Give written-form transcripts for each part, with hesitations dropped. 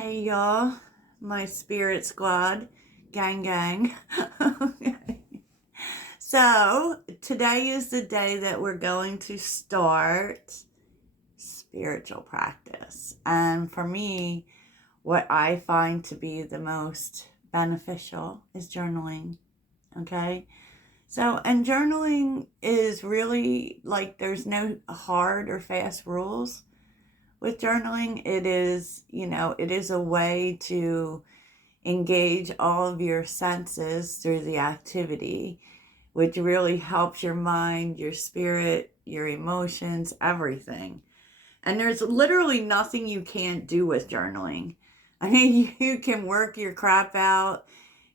Hey y'all, my spirit squad, gang. Okay. So, today is the day that we're going to start spiritual practice. And for me, what I find to be the most beneficial is journaling. Okay? So, and journaling is really like there's no hard or fast rules with journaling. It is, it is a way to engage all of your senses through the activity, which really helps your mind, your spirit, your emotions, everything. And there's literally nothing you can't do with journaling. I mean, you can work your crap out,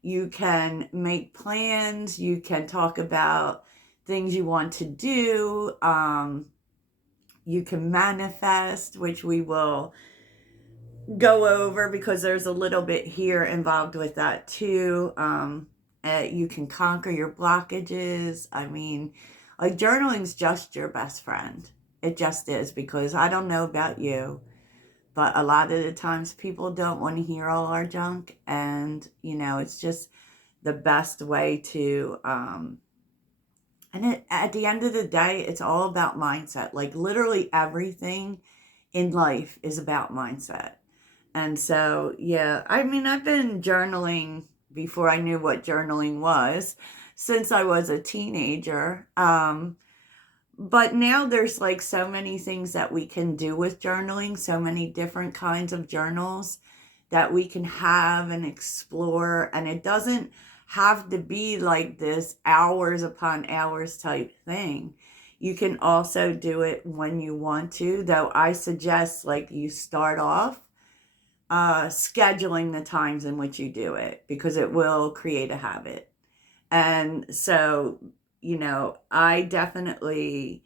you can make plans, you can talk about things you want to do, you can manifest, which we will go over because there's a little bit here involved with that too. You can conquer your blockages. I mean, like journaling's just your best friend. It just is, because I don't know about you, but a lot of the times people don't want to hear all our junk, and it's just the best way to at the end of the day, it's all about mindset. Like literally everything in life is about mindset. And so, yeah, I mean, I've been journaling before I knew what journaling was, since I was a teenager. But now there's like so many things that we can do with journaling, so many different kinds of journals that we can have and explore. And it doesn't have to be like this hours upon hours type thing. You can also do it when you want to, though I suggest like you start off scheduling the times in which you do it, because it will create a habit. And so, I definitely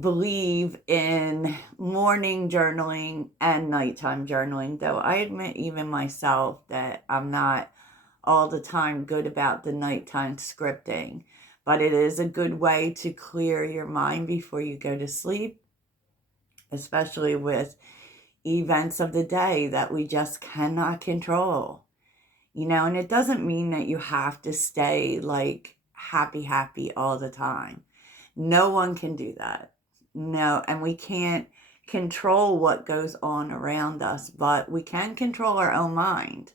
believe in morning journaling and nighttime journaling, though I admit even myself that I'm not all the time good about the nighttime scripting. But it is a good way to clear your mind before you go to sleep, especially with events of the day that we just cannot control. And it doesn't mean that you have to stay like happy all the time. No one can do that. No, and we can't control what goes on around us, but we can control our own mind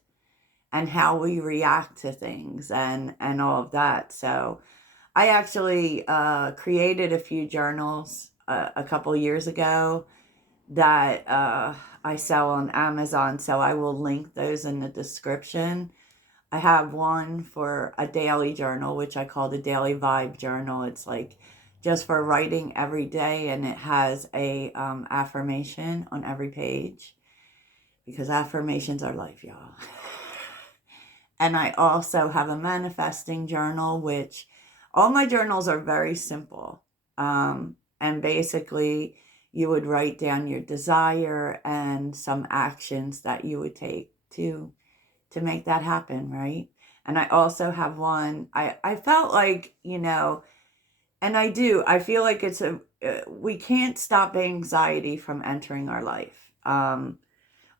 and how we react to things and all of that. So I actually created a few journals a couple years ago that I sell on Amazon, so I will link those in the description. I have one for a daily journal, which I call the Daily Vibe Journal. It's like just for writing every day, and it has a affirmation on every page, because affirmations are life, y'all. And I also have a manifesting journal, which all my journals are very simple. And basically, you would write down your desire and some actions that you would take to make that happen, right? And I also have one, I felt like, and I feel like we can't stop anxiety from entering our life,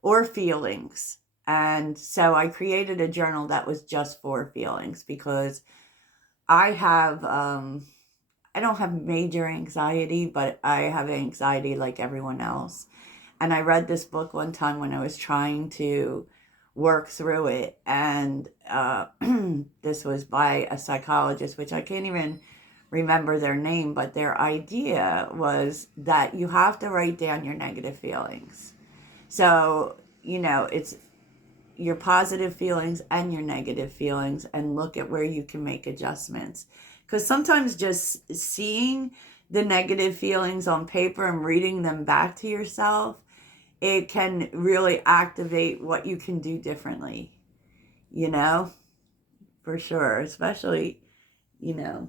or feelings. And so I created a journal that was just for feelings, because I don't have major anxiety, but I have anxiety like everyone else. And I read this book one time when I was trying to work through it. And this was by a psychologist, which I can't even remember their name, but their idea was that you have to write down your negative feelings. So, it's your positive feelings and your negative feelings, and look at where you can make adjustments. Because sometimes just seeing the negative feelings on paper and reading them back to yourself, it can really activate what you can do differently, for sure. Especially, oh,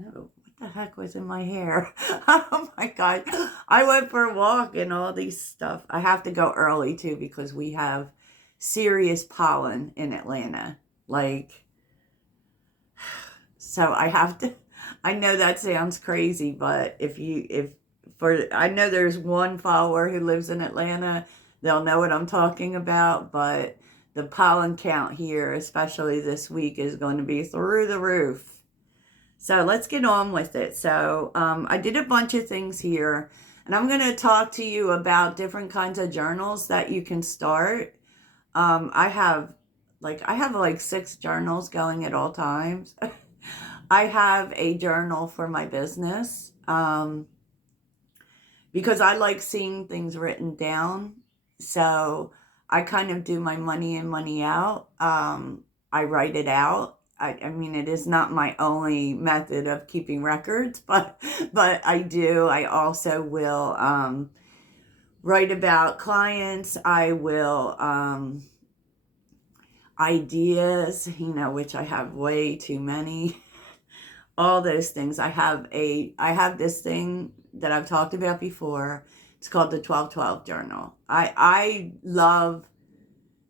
what the heck was in my hair? Oh my God. I went for a walk and all these stuff. I have to go early too, because we have serious pollen in Atlanta. So I know that sounds crazy, but I know there's one follower who lives in Atlanta they'll know what I'm talking about. But the pollen count here, especially this week, is going to be through the roof. So let's get on with it. So I did a bunch of things here, and I'm going to talk to you about different kinds of journals that you can start. I have like 6 journals going at all times. I have a journal for my business because I like seeing things written down. So I kind of do my money in, money out. I write it out. I mean, it is not my only method of keeping records, but I do. I also will write about clients. I will ideas, which I have way too many. All those things. I have this thing that I've talked about before. It's called the 1212 journal. I love,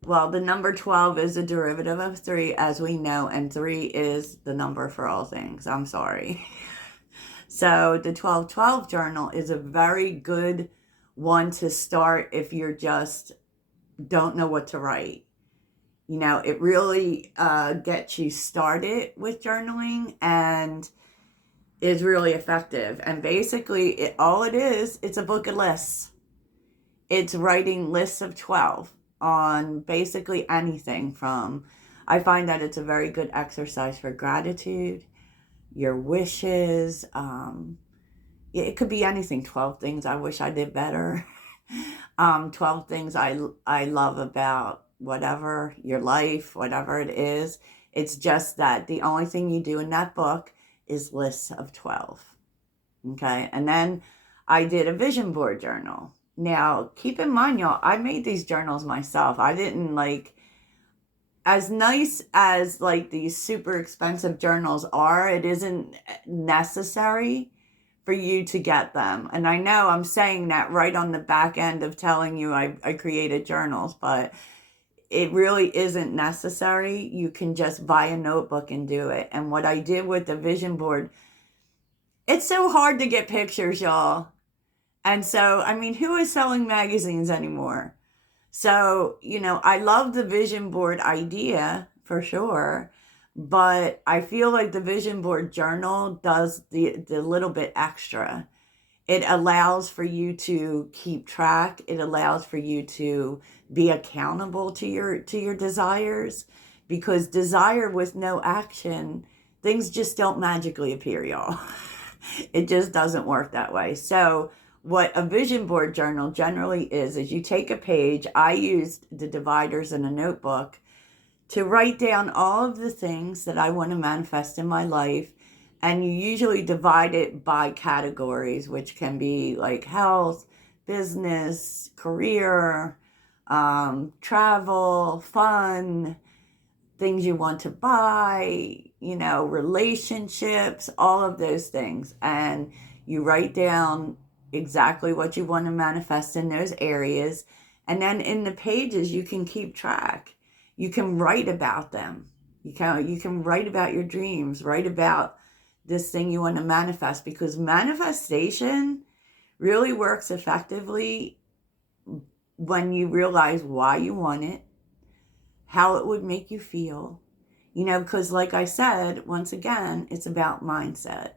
well, the number 12 is a derivative of 3, as we know, and 3 is the number for all things. I'm sorry. So the 1212 journal is a very good one to start if you're just don't know what to write. It really gets you started with journaling and is really effective. And basically, all it is, it's a book of lists. It's writing lists of 12 on basically anything from, I find that it's a very good exercise for gratitude, your wishes. It could be anything. 12 things I wish I did better. 12 things I love about whatever your life, whatever it is. It's just that the only thing you do in that book is lists of 12. Okay. And then I did a vision board journal. Now, keep in mind, y'all, I made these journals myself. I didn't as nice as these super expensive journals are, it isn't necessary for you to get them. And I know I'm saying that right on the back end of telling you I created journals, but it really isn't necessary. You can just buy a notebook and do it. And what I did with the vision board, it's so hard to get pictures, y'all. And so, I mean, who is selling magazines anymore? So, I love the vision board idea for sure, but I feel like the vision board journal does the little bit extra. It allows for you to keep track. It allows for you to be accountable to your desires, because desire with no action, things just don't magically appear, y'all. It just doesn't work that way. So what a vision board journal generally is you take a page. I used the dividers in a notebook to write down all of the things that I want to manifest in my life. And you usually divide it by categories, which can be like health, business, career, travel, fun, things you want to buy, relationships, all of those things. And you write down exactly what you want to manifest in those areas. And then in the pages, you can keep track. You can write about them. You can write about your dreams, write about this thing you want to manifest, because manifestation really works effectively when you realize why you want it, how it would make you feel, because like I said, once again, it's about mindset.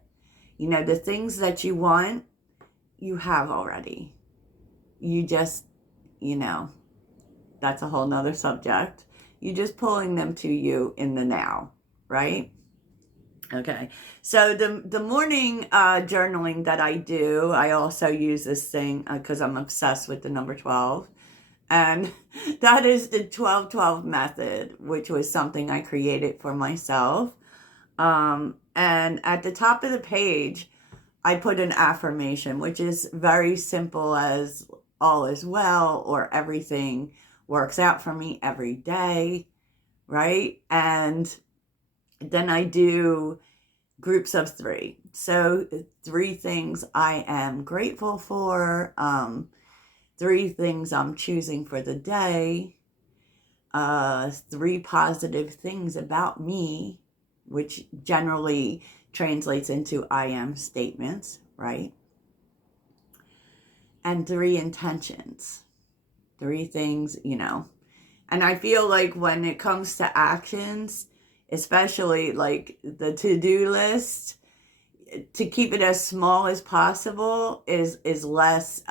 The things that you want, you have already. You just, that's a whole nother subject. You're just pulling them to you in the now, right? Okay, so the morning journaling that I do, I also use this thing because I'm obsessed with the number 12. And that is the 12-12 method, which was something I created for myself. And at the top of the page, I put an affirmation, which is very simple as all is well, or everything works out for me every day, right? And then I do groups of 3. So 3 things I am grateful for, 3 things I'm choosing for the day, 3 positive things about me, which generally translates into I am statements, right? And 3 intentions. 3 things, And I feel like when it comes to actions, especially like the to-do list, to keep it as small as possible is less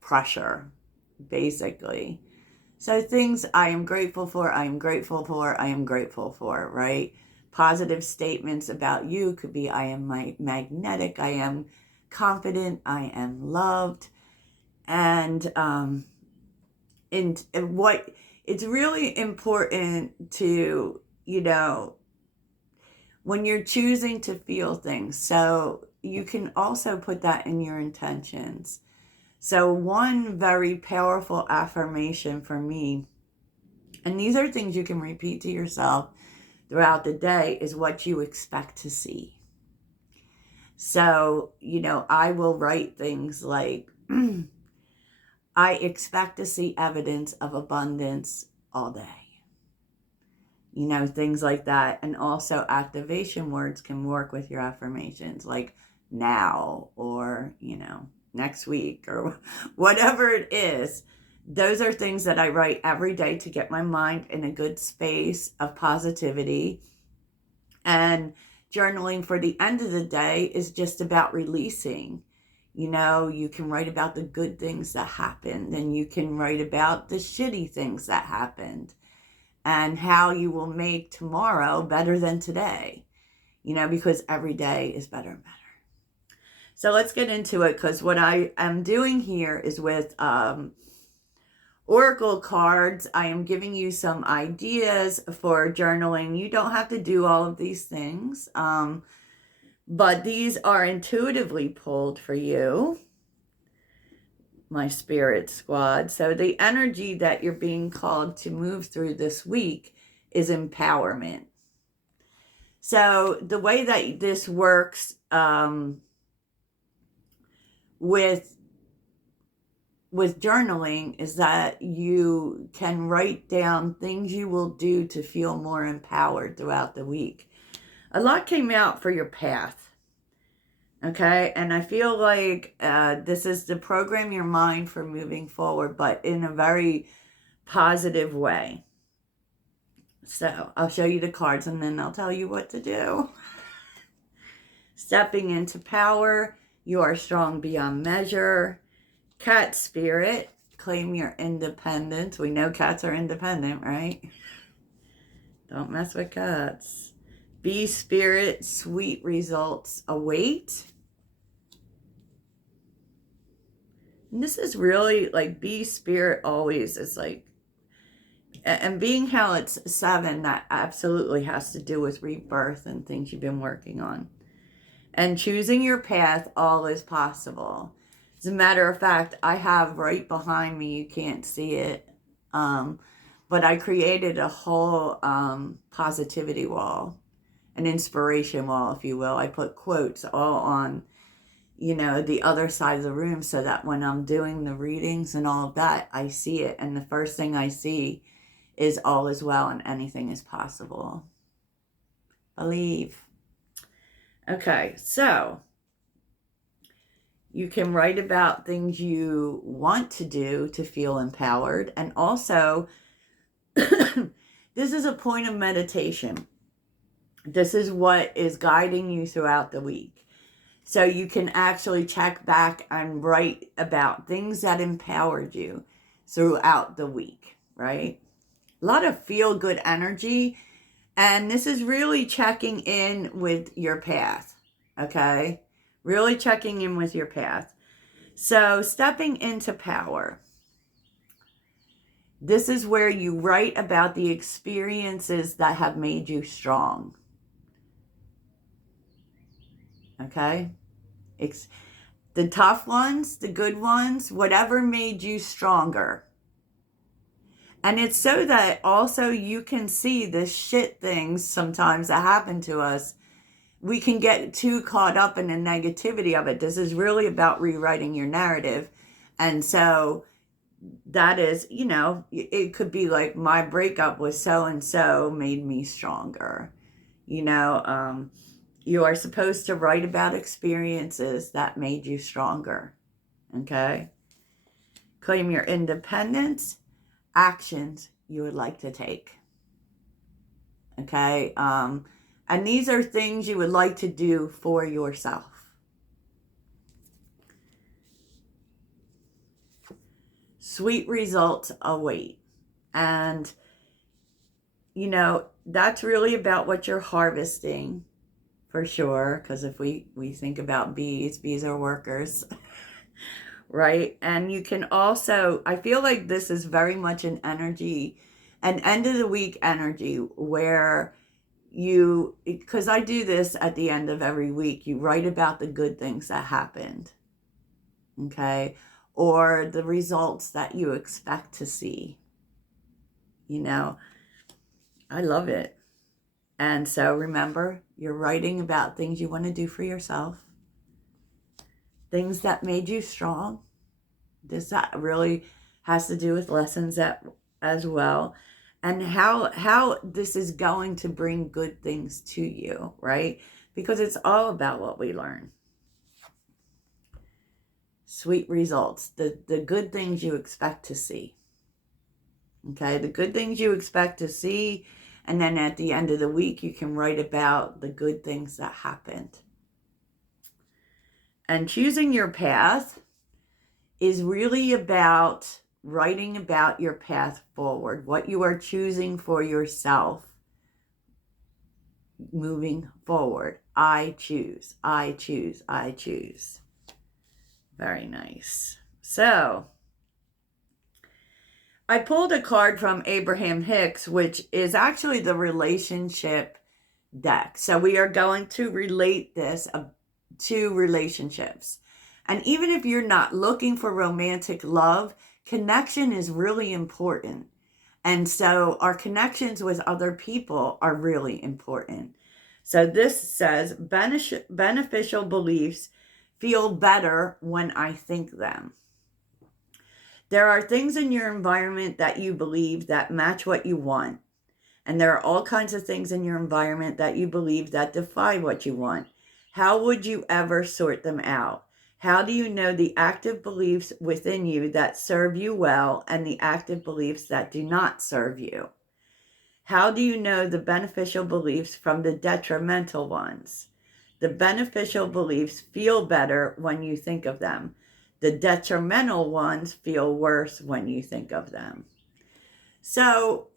pressure, basically. So things I am grateful for, I am grateful for, I am grateful for, right? Positive statements about you could be, I am magnetic, I am confident, I am loved. And what it's really important to, when you're choosing to feel things. So you can also put that in your intentions. So one very powerful affirmation for me, and these are things you can repeat to yourself throughout the day, is what you expect to see. So, I will write things like, I expect to see evidence of abundance all day. Things like that. And also activation words can work with your affirmations, like now, or, next week, or whatever it is. Those are things that I write every day to get my mind in a good space of positivity. And journaling for the end of the day is just about releasing. You can write about the good things that happened, and you can write about the shitty things that happened, and how you will make tomorrow better than today, because every day is better and better. So let's get into it, because what I am doing here is with Oracle cards. I am giving you some ideas for journaling. You don't have to do all of these things, but these are intuitively pulled for you, my spirit squad. So the energy that you're being called to move through this week is empowerment. So the way that this works with journaling is that you can write down things you will do to feel more empowered throughout the week. A lot came out for your path. Okay, and I feel like this is to program your mind for moving forward, but in a very positive way. So I'll show you the cards, and then I'll tell you what to do. Stepping into power, you are strong beyond measure. Cat spirit, claim your independence. We know cats are independent, right? Don't mess with cats. Bee spirit, sweet results await. And this is really like bee spirit always is like, and being how it's 7, that absolutely has to do with rebirth and things you've been working on. And choosing your path, all is possible. As a matter of fact, I have right behind me, you can't see it, but I created a whole positivity wall, an inspiration wall, if you will. I put quotes all on, the other side of the room, so that when I'm doing the readings and all of that, I see it. And the first thing I see is all is well and anything is possible. Believe. Okay, so you can write about things you want to do to feel empowered. And also, this is a point of meditation. This is what is guiding you throughout the week. So you can actually check back and write about things that empowered you throughout the week, right? A lot of feel-good energy. And this is really checking in with your path, okay? Really checking in with your path. So stepping into power. This is where you write about the experiences that have made you strong. Okay? The tough ones, the good ones, whatever made you stronger. And it's so that also you can see the shit things sometimes that happen to us. We can get too caught up in the negativity of it. This is really about rewriting your narrative. And so that is, it could be like, my breakup with so-and-so made me stronger. You are supposed to write about experiences that made you stronger. Okay? Claim your independence. Actions you would like to take. Okay? And these are things you would like to do for yourself. Sweet results await. And, that's really about what you're harvesting, for sure. Because if we think about bees are workers, right? And you can also, I feel like this is very much an end of the week energy where because I do this at the end of every week, you write about the good things that happened, okay? Or the results that you expect to see. I love it. And so remember, you're writing about things you want to do for yourself, things that made you strong. That really has to do with lessons as well. And how this is going to bring good things to you, right? Because it's all about what we learn. Sweet results, the good things you expect to see. Okay, the good things you expect to see, and then at the end of the week, you can write about the good things that happened. And choosing your path is really about writing about your path forward, what you are choosing for yourself moving forward. I choose, I choose, I choose. Very nice. So, I pulled a card from Abraham Hicks, which is actually the relationship deck. So we are going to relate this to relationships. And even if you're not looking for romantic love, connection is really important. And so our connections with other people are really important. So this says, beneficial beliefs feel better when I think them. There are things in your environment that you believe that match what you want. And there are all kinds of things in your environment that you believe that defy what you want. How would you ever sort them out? How do you know the active beliefs within you that serve you well and the active beliefs that do not serve you? How do you know the beneficial beliefs from the detrimental ones? The beneficial beliefs feel better when you think of them. The detrimental ones feel worse when you think of them. So,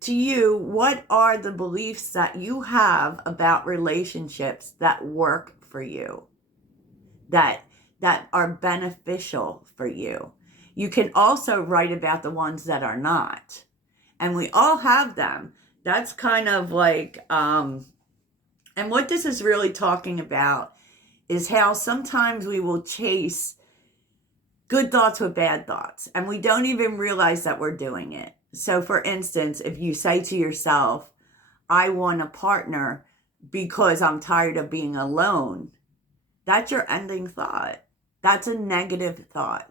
to you, what are the beliefs that you have about relationships that work for you, that are beneficial for you? You can also write about the ones that are not. And we all have them. That's kind of like, and what this is really talking about is how sometimes we will chase good thoughts with bad thoughts, and we don't even realize that we're doing it. So for instance, if you say to yourself, I want a partner because I'm tired of being alone, that's your ending thought. That's a negative thought.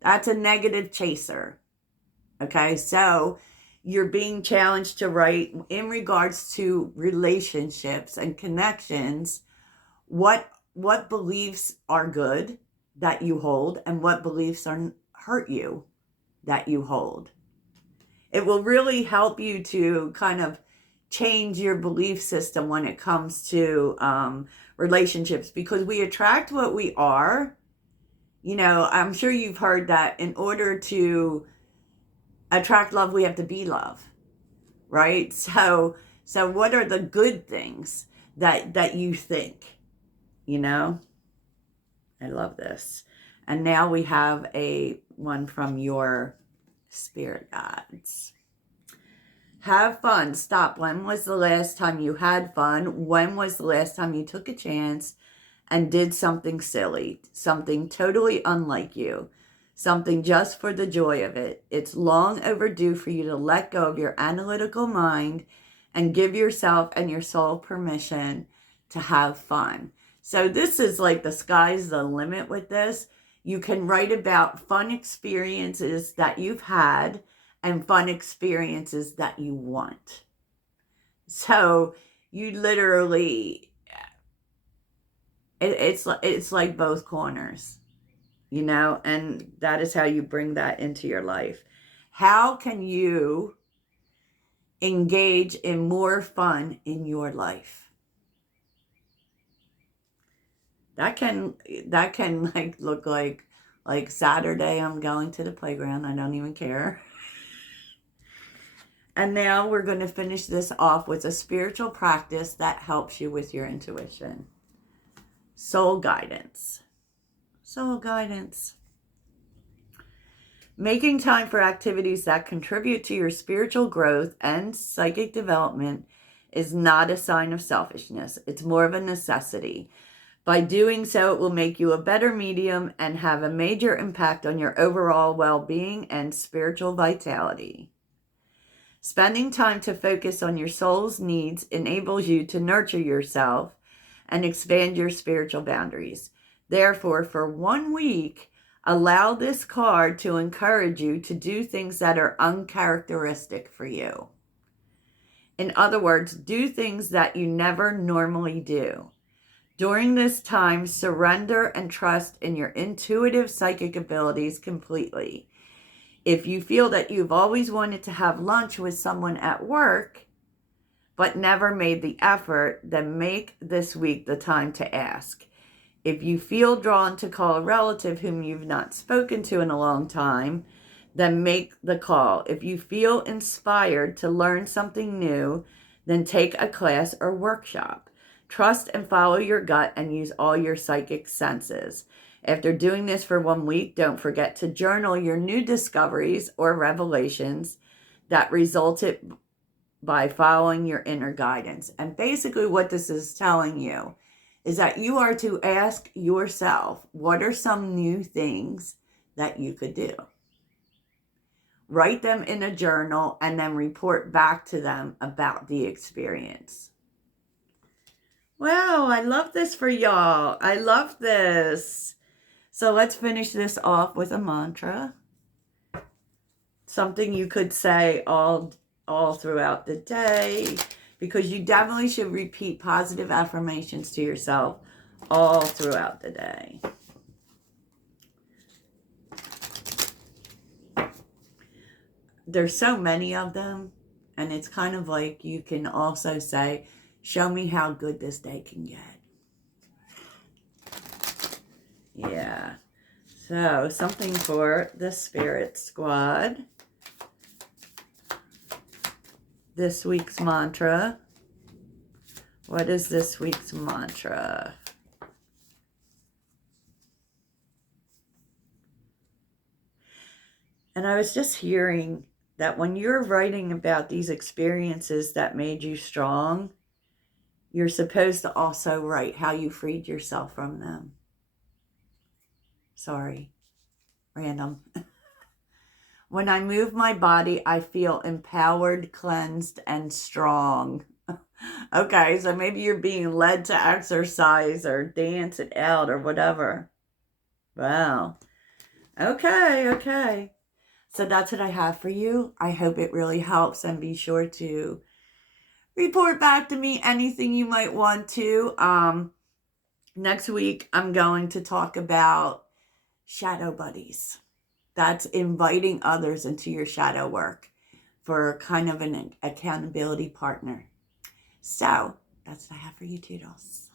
That's a negative chaser. Okay, so you're being challenged to write in regards to relationships and connections, what beliefs are good that you hold and what beliefs hurt you that you hold. It will really help you to kind of change your belief system when it comes to relationships, because we attract what we are. I'm sure you've heard that in order to attract love, we have to be love, right? So what are the good things that you think? I love this. And now we have one from your spirit guides. Have fun. Stop. When was the last time you had fun? When was the last time you took a chance and did something silly, something totally unlike you, something just for the joy of it? It's long overdue for you to let go of your analytical mind and give yourself and your soul permission to have fun. So this is like the sky's the limit with this. You can write about fun experiences that you've had and fun experiences that you want. So you literally, it's like both corners. you know, and that is how you bring that into your life. How can you engage in more fun in your life? That can like look like Saturday I'm going to the playground. I don't even care. And now we're going to finish this off with a spiritual practice that helps you with your intuition. Soul guidance. Soul guidance. Making time for activities that contribute to your spiritual growth and psychic development is not a sign of selfishness. It's more of a necessity. By doing so, it will make you a better medium and have a major impact on your overall well-being and spiritual vitality. Spending time to focus on your soul's needs enables you to nurture yourself and expand your spiritual boundaries. Therefore, for 1 week, allow this card to encourage you to do things that are uncharacteristic for you. In other words, do things that you never normally do. During this time, surrender and trust in your intuitive psychic abilities completely. If you feel that you've always wanted to have lunch with someone at work, but never made the effort, then make this week the time to ask. If you feel drawn to call a relative whom you've not spoken to in a long time, then make the call. If you feel inspired to learn something new, then take a class or workshop. Trust and follow your gut and use all your psychic senses. After doing this for 1 week, don't forget to journal your new discoveries or revelations that resulted by following your inner guidance. And basically what this is telling you is that you are to ask yourself, what are some new things that you could do? Write them in a journal and then report back to them about the experience. Wow, I love this for y'all. I love this. So let's finish this off with a mantra. Something you could say all throughout the day, because you definitely should repeat positive affirmations to yourself all throughout the day. There's so many of them, and it's kind of like you can also say, show me how good this day can get. Yeah. So, something for the Spirit Squad. This week's mantra. What is this week's mantra? And I was just hearing that when you're writing about these experiences that made you strong, you're supposed to also write how you freed yourself from them. Sorry, random. When I move my body, I feel empowered, cleansed, and strong. Okay, so maybe you're being led to exercise or dance it out or whatever. Wow. Okay. So that's what I have for you. I hope it really helps, and be sure to report back to me anything you might want to. Next week, I'm going to talk about shadow buddies. That's inviting others into your shadow work for kind of an accountability partner. So that's what I have for you, Toodles.